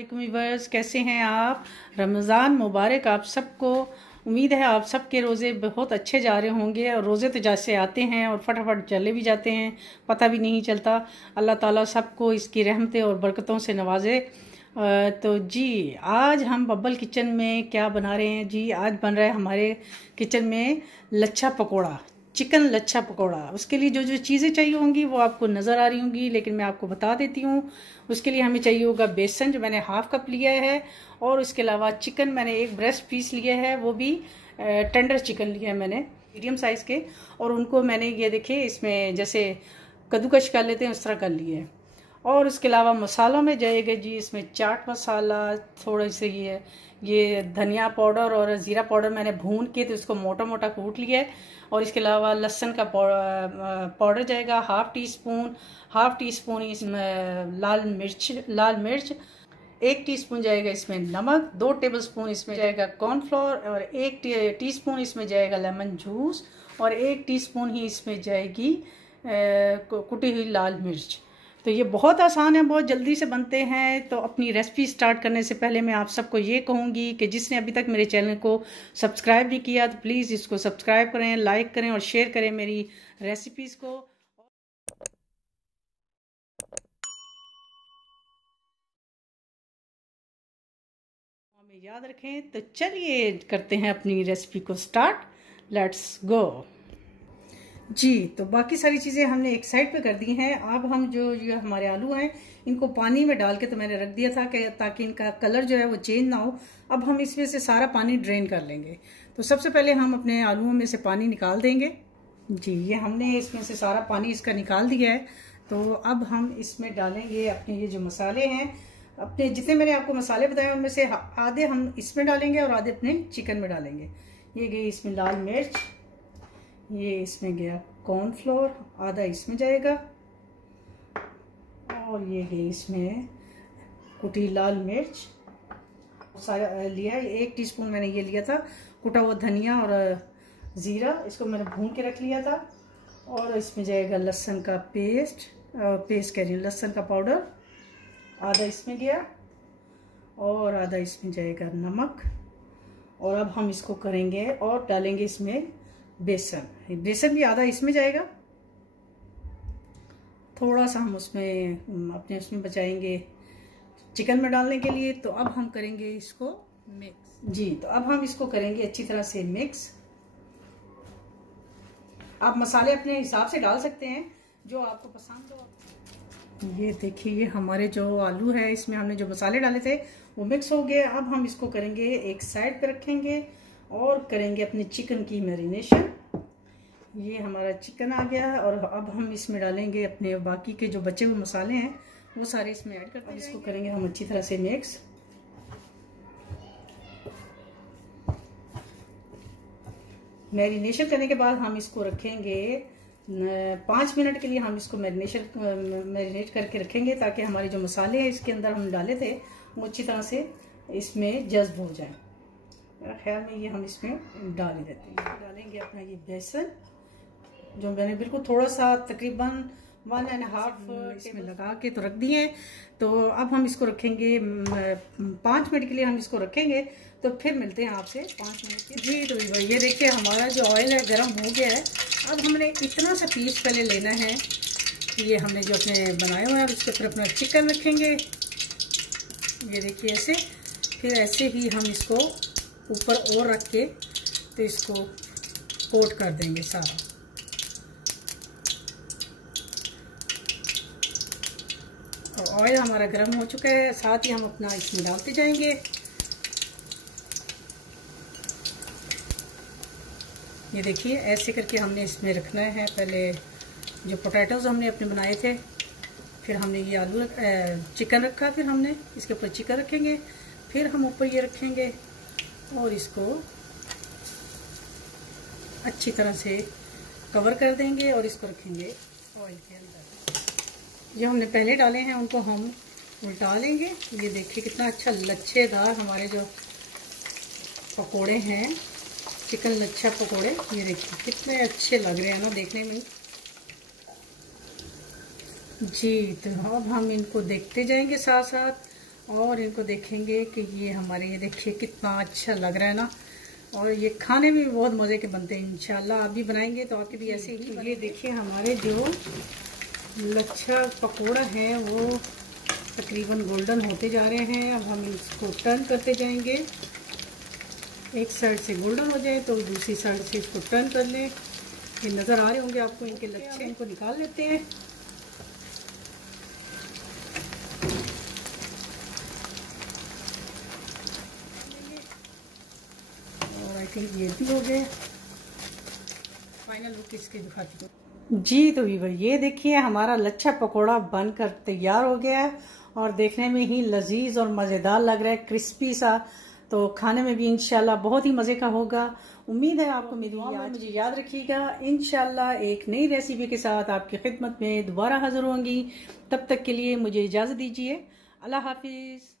वालेकुम व्यूअर्स, कैसे हैं आप। रमज़ान मुबारक आप सबको। उम्मीद है आप सबके रोज़े बहुत अच्छे जा रहे होंगे और रोज़े तो जैसे आते हैं और फटाफट चले भी जाते हैं, पता भी नहीं चलता। अल्लाह ताला सबको इसकी रहमतें और बरकतों से नवाजे। तो जी आज हम बब्बल किचन में क्या बना रहे हैं जी। आज बन रहा है हमारे किचन में लच्छा पकौड़ा, चिकन लच्छा पकौड़ा। उसके लिए जो जो चीज़ें चाहिए होंगी वो आपको नज़र आ रही होंगी, लेकिन मैं आपको बता देती हूँ। उसके लिए हमें चाहिए होगा बेसन, जो मैंने हाफ कप लिया है, और उसके अलावा चिकन मैंने एक ब्रेस्ट पीस लिया है, वो भी टेंडर चिकन लिया है मैंने मीडियम साइज़ के। और उनको मैंने ये देखिए इसमें जैसे कद्दूकश कर लेते हैं उस तरह कर लिए है। और उसके अलावा मसालों में जाएगा जी इसमें चाट मसाला, थोड़ा सा ये धनिया पाउडर और ज़ीरा पाउडर मैंने भून के तो इसको मोटा मोटा कूट लिया है। और इसके अलावा लहसुन का पाउडर जाएगा हाफ टी स्पून इसमें लाल मिर्च 1 टीस्पून जाएगा इसमें नमक, 2 टेबलस्पून इसमें जाएगा कॉर्नफ्लोर, और 1 टीस्पून इसमें जाएगा लेमन जूस, और 1 टीस्पून ही इसमें जाएगी कुटी हुई लाल मिर्च। तो ये बहुत आसान है, बहुत जल्दी से बनते हैं। तो अपनी रेसिपी स्टार्ट करने से पहले मैं आप सबको ये कहूँगी कि जिसने अभी तक मेरे चैनल को सब्सक्राइब नहीं किया तो प्लीज़ इसको सब्सक्राइब करें, लाइक करें और शेयर करें मेरी रेसिपीज़ को। हमें याद रखें। तो चलिए करते हैं अपनी रेसिपी को स्टार्ट। लेट्स गो जी। तो बाकी सारी चीज़ें हमने एक साइड पे कर दी हैं। अब हम जो ये हमारे आलू हैं इनको पानी में डाल के तो मैंने रख दिया था कि ताकि इनका कलर जो है वो चेंज ना हो। अब हम इसमें से सारा पानी ड्रेन कर लेंगे। तो सबसे पहले हम अपने आलूओं में से पानी निकाल देंगे जी। ये हमने इसमें से सारा पानी इसका निकाल दिया है। तो अब हम इसमें डालेंगे अपने ये जो मसाले हैं, अपने जितने मैंने आपको मसाले बताए उनमें से आधे हम इसमें डालेंगे और आधे अपने चिकन में डालेंगे। ये गई इसमें लाल मिर्च, ये इसमें गया कॉर्नफ्लोर, आधा इसमें जाएगा, और ये गई इसमें कुटी लाल मिर्च सारा लिया है। 1 टीस्पून मैंने ये लिया था कुटा हुआ धनिया और ज़ीरा, इसको मैंने भून के रख लिया था। और इसमें जाएगा लहसुन का पेस्ट कह रही हूँ, लहसुन का पाउडर आधा इसमें गया, और आधा इसमें जाएगा नमक। और अब हम इसको करेंगे और डालेंगे इसमें बेसन भी आधा इसमें जाएगा। थोड़ा सा हम उसमें बचाएंगे चिकन में डालने के लिए। तो अब हम करेंगे इसको मिक्स जी। तो अब हम इसको करेंगे अच्छी तरह से मिक्स। आप मसाले अपने हिसाब से डाल सकते हैं जो आपको पसंद हो। ये देखिए ये हमारे जो आलू है इसमें हमने जो मसाले डाले थे वो मिक्स हो गए। अब हम इसको करेंगे एक साइड पे रखेंगे और करेंगे अपने चिकन की मैरिनेशन। ये हमारा चिकन आ गया और अब हम इसमें डालेंगे अपने बाकी के जो बचे हुए मसाले हैं वो सारे इसमें ऐड करते हैं। इसको करेंगे हम अच्छी तरह से मिक्स। मैरिनेशन करने के बाद हम इसको रखेंगे 5 मिनट के लिए। हम इसको मैरिनेट करके रखेंगे ताकि हमारे जो मसाले हैं इसके अंदर हम डाले थे वो अच्छी तरह से इसमें जज्ब हो जाए। मेरा ख्याल में ये हम इसमें डाल ही देते हैं। डालेंगे अपना ये बेसन जो मैंने बिल्कुल थोड़ा सा तकरीबन 1.5 इसमें लगा के तो रख दिए। तो अब हम इसको रखेंगे 5 मिनट के लिए हम इसको रखेंगे। तो फिर मिलते हैं आपसे 5 मिनट के जी। तो ये देखिए हमारा जो ऑयल है गर्म हो गया है। अब हमने इतना सा पीस पहले लेना है। ये हमने जो अपने बनाए हुए हैं उसके ऊपर अपना चिकन रखेंगे। ये देखिए ऐसे, फिर ऐसे ही हम इसको ऊपर और रख के तो इसको कोट कर देंगे सारा। और ऑयल हमारा गर्म हो चुका है, साथ ही हम अपना इसमें डालते जाएंगे। ये देखिए ऐसे करके हमने इसमें रखना है। पहले जो पोटैटोज हमने अपने बनाए थे, फिर हमने ये आलू चिकन रखा, फिर हमने इसके ऊपर चिकन रखेंगे, फिर हम ऊपर ये रखेंगे और इसको अच्छी तरह से कवर कर देंगे और इसको रखेंगे ऑयल के अंदर। जो हमने पहले डाले हैं उनको हम उल्टा लेंगे। ये देखिए कितना अच्छा लच्छेदार हमारे जो पकोड़े हैं, चिकन लच्छा पकोड़े, ये देखिए कितने अच्छे लग रहे हैं ना देखने में जी। तो अब हम इनको देखते जाएंगे साथ साथ और इनको देखेंगे कि ये हमारे, ये देखिए कितना अच्छा लग रहा है ना। और ये खाने में भी बहुत मज़े के बनते हैं। इंशाल्लाह आप भी बनाएंगे तो आपके भी ऐसे ही। ये देखिए हमारे जो लच्छा पकोड़ा है वो तकरीबन गोल्डन होते जा रहे हैं। अब हम इसको टर्न करते जाएंगे। एक साइड से गोल्डन हो जाए तो दूसरी साइड से इसको टर्न कर लें। ये नज़र आ रहे होंगे आपको इनके लच्छे। इनको निकाल लेते हैं। और आई थिंक ये भी हो गए। फाइनल लुक इसके दिखाती हूँ जी। तो ये देखिए हमारा लच्छा पकोड़ा बनकर तैयार हो गया है और देखने में ही लजीज और मज़ेदार लग रहा है, क्रिस्पी सा। तो खाने में भी इंशाल्लाह बहुत ही मज़े का होगा। उम्मीद है आपको मेरी मुझे याद रखिएगा। इंशाल्लाह एक नई रेसिपी के साथ आपकी खिदमत में दोबारा हाजिर होंगी। तब तक के लिए मुझे इजाज़त दीजिए। अल्लाह हाफिज़।